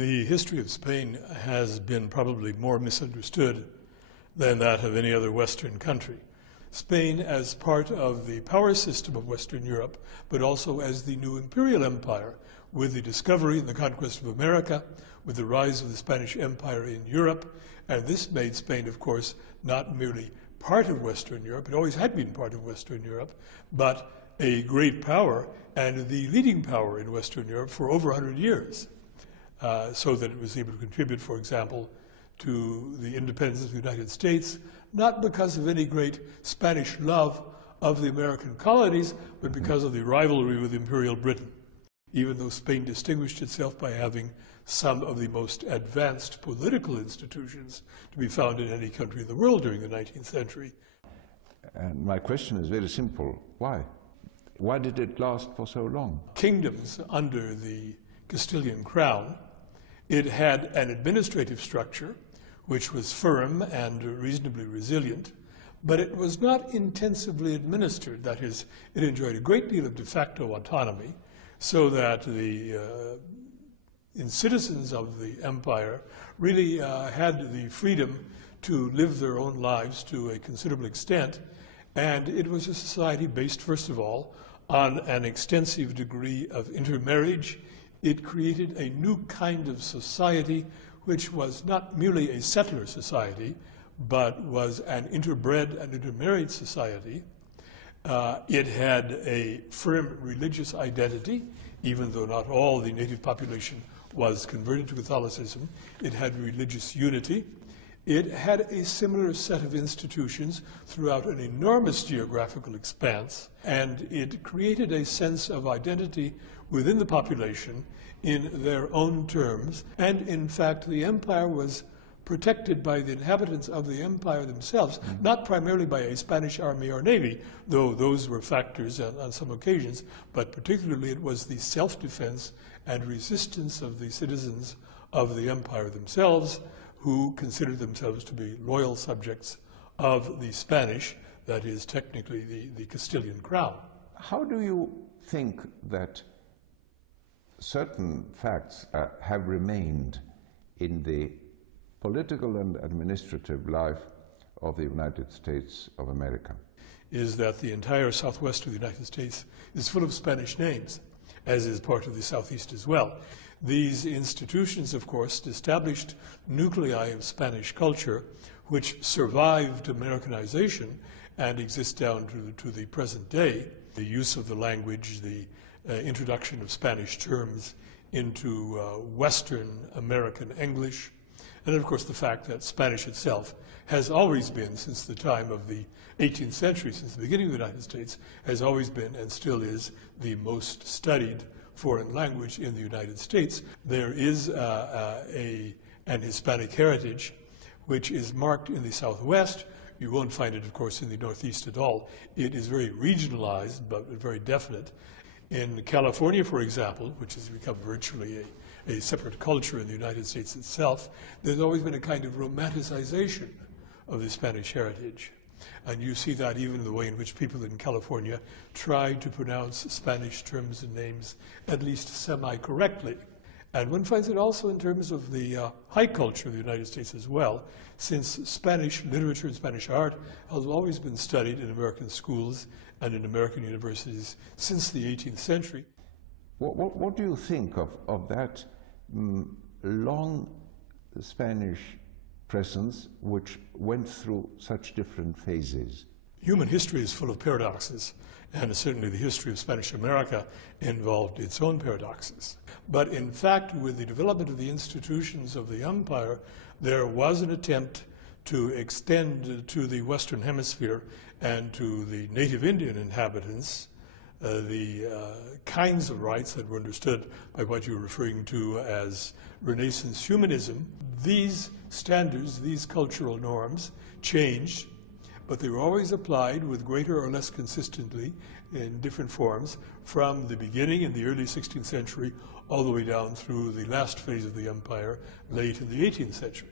The history of Spain has been probably more misunderstood than that of any other Western country. Spain as part of the power system of Western Europe, but also as the new imperial empire, with the discovery and the conquest of America, with the rise of the Spanish Empire in Europe, and this made Spain, of course, not merely part of Western Europe, it always had been part of Western Europe, but a great power and the leading power in Western Europe for over 100 years. So that it was able to contribute, for example, to the independence of the United States, not because of any great Spanish love of the American colonies, but because of the rivalry with Imperial Britain, even though Spain distinguished itself by having some of the most advanced political institutions to be found in any country in the world during the 19th century. And my question is very simple. Why? Why did it last for so long? Kingdoms under the Castilian crown, it had an administrative structure which was firm and reasonably resilient, but it was not intensively administered. That is, it enjoyed a great deal of de facto autonomy, so that the citizens of the empire really had the freedom to live their own lives to a considerable extent, and it was a society based, first of all, on an extensive degree of intermarriage. It created a new kind of society which was not merely a settler society, but was an interbred and intermarried society. It had a firm religious identity, even though not all the native population was converted to Catholicism. It had religious unity. It had a similar set of institutions throughout an enormous geographical expanse, and it created a sense of identity within the population in their own terms. And in fact, the empire was protected by the inhabitants of the empire themselves, not primarily by a Spanish army or navy, though those were factors on some occasions, but particularly it was the self-defense and resistance of the citizens of the empire themselves, who considered themselves to be loyal subjects of the Spanish, that is technically the Castilian crown. How do you think that certain facts have remained in the political and administrative life of the United States of America? Is that the entire southwest of the United States is full of Spanish names, as is part of the southeast as well. These institutions, of course, established nuclei of Spanish culture which survived Americanization and exist down to the present day. The use of the language, the introduction of Spanish terms into Western American English, and of course the fact that Spanish itself has always been, since the time of the 18th century, since the beginning of the United States, has always been and still is the most studied foreign language in the United States. There is an Hispanic heritage which is marked in the Southwest. You won't find it, of course, in the Northeast at all. It is very regionalized, but very definite. In California, for example, which has become virtually a separate culture in the United States itself, there's always been a kind of romanticization of the Spanish heritage. And you see that even in the way in which people in California try to pronounce Spanish terms and names at least semi-correctly. And one finds it also in terms of the high culture of the United States as well, since Spanish literature and Spanish art has always been studied in American schools and in American universities since the 18th century. What do you think of that long Spanish presence which went through such different phases? Human history is full of paradoxes, and certainly the history of Spanish America involved its own paradoxes. But in fact, with the development of the institutions of the empire, there was an attempt to extend to the Western Hemisphere and to the native Indian inhabitants the kinds of rights that were understood by what you're referring to as Renaissance Humanism. These standards, these cultural norms changed, but they were always applied with greater or less consistently in different forms from the beginning in the early 16th century all the way down through the last phase of the empire, late in the 18th century.